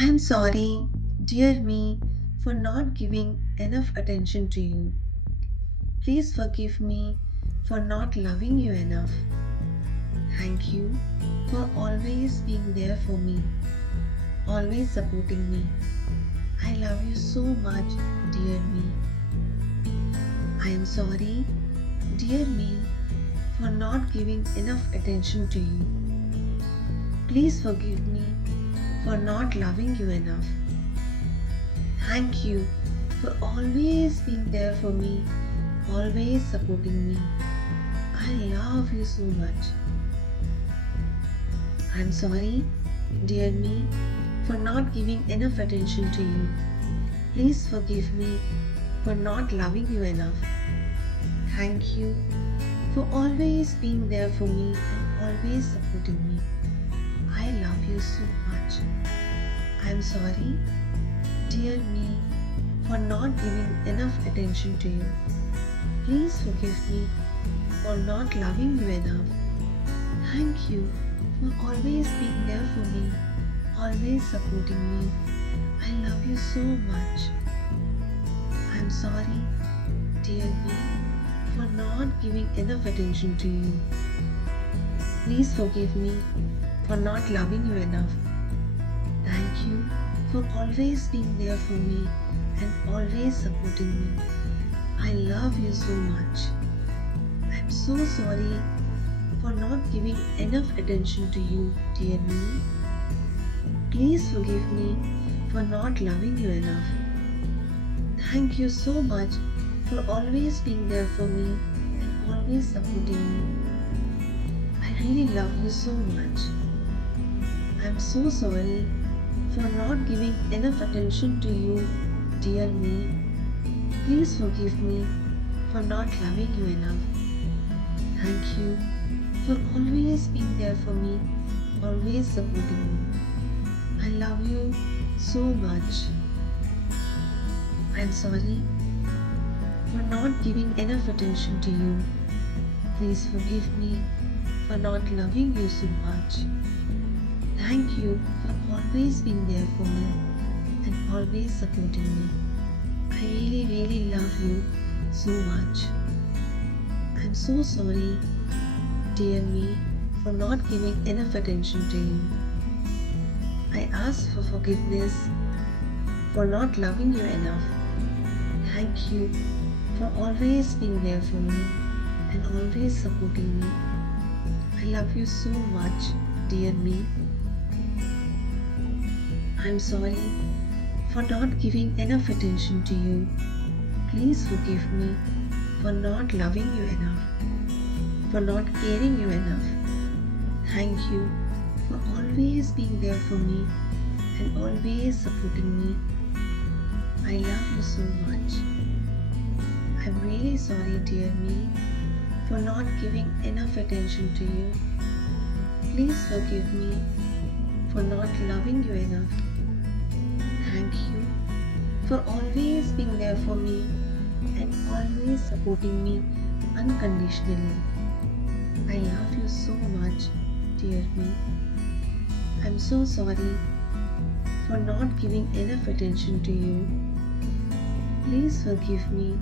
I am sorry, dear me, for not giving enough attention to you. Please forgive me for not loving you enough. Thank you for always being there for me, always supporting me. I love you so much, dear me. I am sorry, dear me, for not giving enough attention to you. Please forgive me for not loving you enough. Thank you for always being there for me, always supporting me. I love you so much. I'm sorry, dear me, for not giving enough attention to you. Please forgive me for not loving you enough. Thank you for always being there for me and always supporting me. I love you so much. I'm sorry, dear me, for not giving enough attention to you. Please forgive me for not loving you enough. Thank you for always being there for me, always supporting me. I love you so much. I'm sorry, dear me, for not giving enough attention to you. Please forgive me for not loving you enough. Thank you for always being there for me and always supporting me. I love you so much. I'm so sorry for not giving enough attention to you, dear me. Please forgive me for not loving you enough. Thank you so much for always being there for me and always supporting me. I really love you so much. I'm so sorry for not giving enough attention to you, dear me. Please forgive me for not loving you enough. Thank you for always being there for me, always supporting me. I love you so much. I'm sorry for not giving enough attention to you. Please forgive me for not loving you so much. Thank you for always being there for me and always supporting me. I really, really love you so much. I'm so sorry, dear me, for not giving enough attention to you. I ask for forgiveness for not loving you enough. Thank you for always being there for me and always supporting me. I love you so much, dear me. I'm sorry for not giving enough attention to you. Please forgive me for not loving you enough, for not caring you enough. Thank you for always being there for me and always supporting me. I love you so much. I'm really sorry, dear me, for not giving enough attention to you. Please forgive me for not loving you enough. Thank you for always being there for me and always supporting me unconditionally. I love you so much, dear me. I'm so sorry for not giving enough attention to you. Please forgive me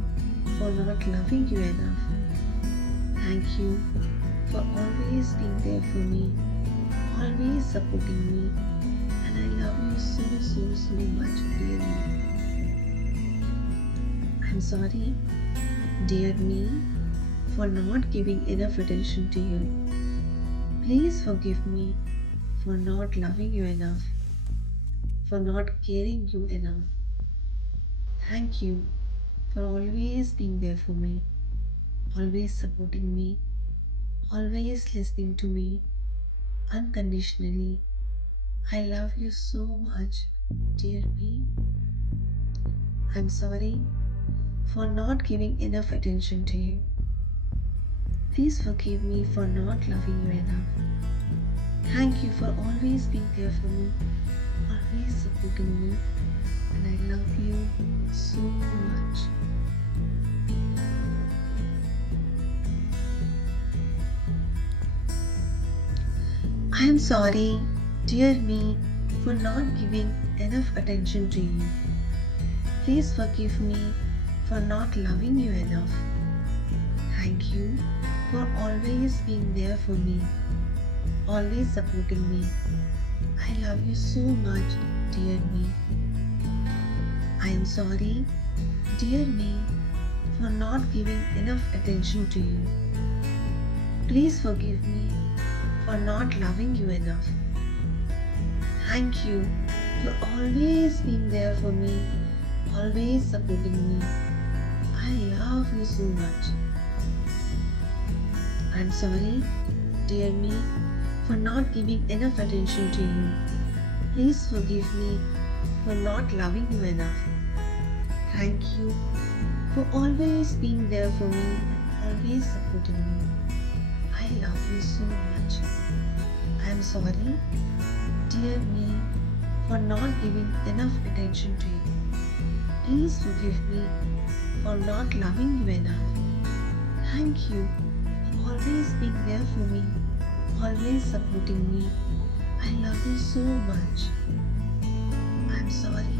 for not loving you enough. Thank you for always being there for me, always supporting me, and I love you so, so, so much, dear me. I'm sorry, dear me, for not giving enough attention to you. Please forgive me for not loving you enough, for not caring you enough. Thank you for always being there for me, always supporting me, always listening to me unconditionally. I love you so much, dear me. I'm sorry for not giving enough attention to you. Please forgive me for not loving you enough. Thank you for always being there for me, always supporting me, and I love you so much. I am sorry, dear me, for not giving enough attention to you. Please forgive me for not loving you enough. Thank you for always being there for me, always supporting me. I love you so much, dear me. I am sorry, dear me, for not giving enough attention to you. Please forgive me for not loving you enough. Thank you for always being there for me, always supporting me. I love you so much. I'm sorry, dear me, for not giving enough attention to you. Please forgive me for not loving you enough. Thank you for always being there for me and always supporting me. I love you so much. I'm sorry, dear me, for not giving enough attention to you. Please forgive me for not loving you enough. Thank you for always being there for me, always supporting me. I love you so much. I'm sorry,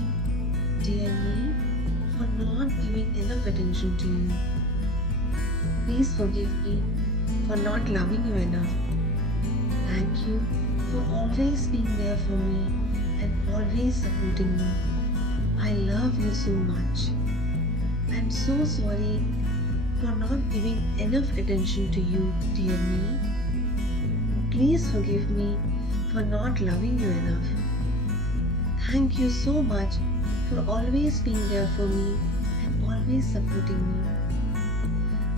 dear me, for not giving enough attention to you. Please forgive me for not loving you enough. Thank you for always being there for me and always supporting me. I love you so much. I'm so sorry for not giving enough attention to you, dear me. Please forgive me for not loving you enough. Thank you so much for always being there for me and always supporting me.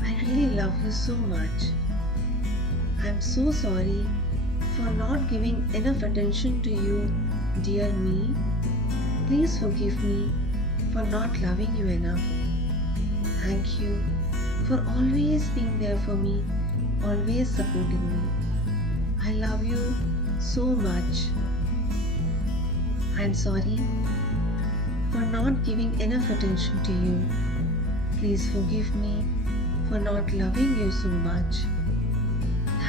I really love you so much. I'm so sorry for not giving enough attention to you, dear me. Please forgive me for not loving you enough. Thank you for always being there for me, always supporting me. I love you so much. I'm sorry for not giving enough attention to you. Please forgive me for not loving you so much.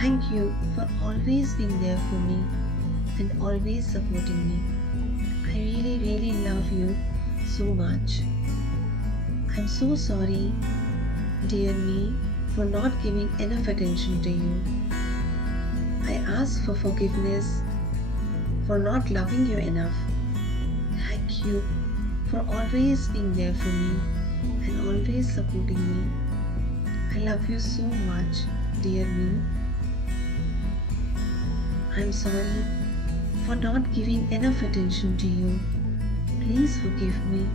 Thank you for always being there for me and always supporting me. I really love you so much. I'm so sorry, dear me, for not giving enough attention to you. I ask for forgiveness for not loving you enough. Thank you for always being there for me and always supporting me. I love you so much, dear me. I'm sorry for not giving enough attention to you. Please forgive me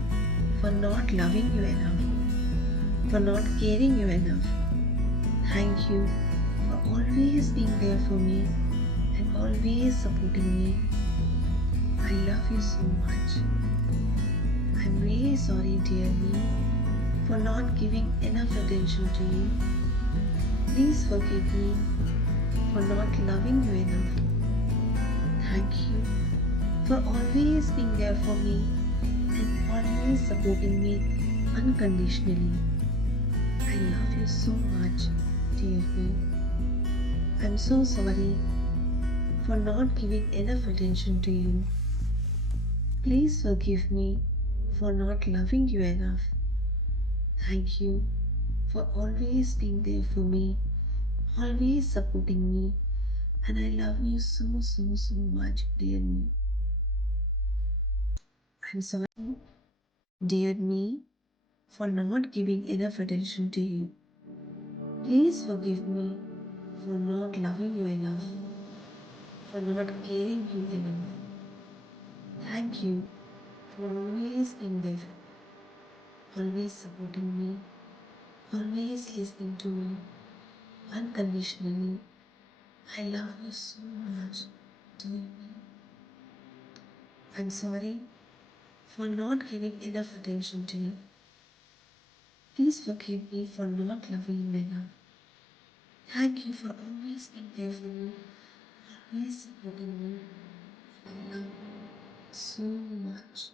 for not loving you enough, for not caring you enough. Thank you for always being there for me and always supporting me. I love you so much. I'm really sorry, dear me, for not giving enough attention to you. Please forgive me for not loving you enough. Thank you for always being there for me and always supporting me unconditionally. I love you so much, dear me. I'm so sorry for not giving enough attention to you. Please forgive me for not loving you enough. Thank you for always being there for me, always supporting me, and I love you so much, dear me. I'm sorry, dear me, for not giving enough attention to you. Please forgive me for not loving you enough, for not caring you enough. Thank you for always being there, always supporting me, always listening to me unconditionally. I love you so much, dear me. I'm sorry for not giving enough attention to you. Please forgive me for not loving you enough. Thank you for always being there for me, always supporting me. I love you so much.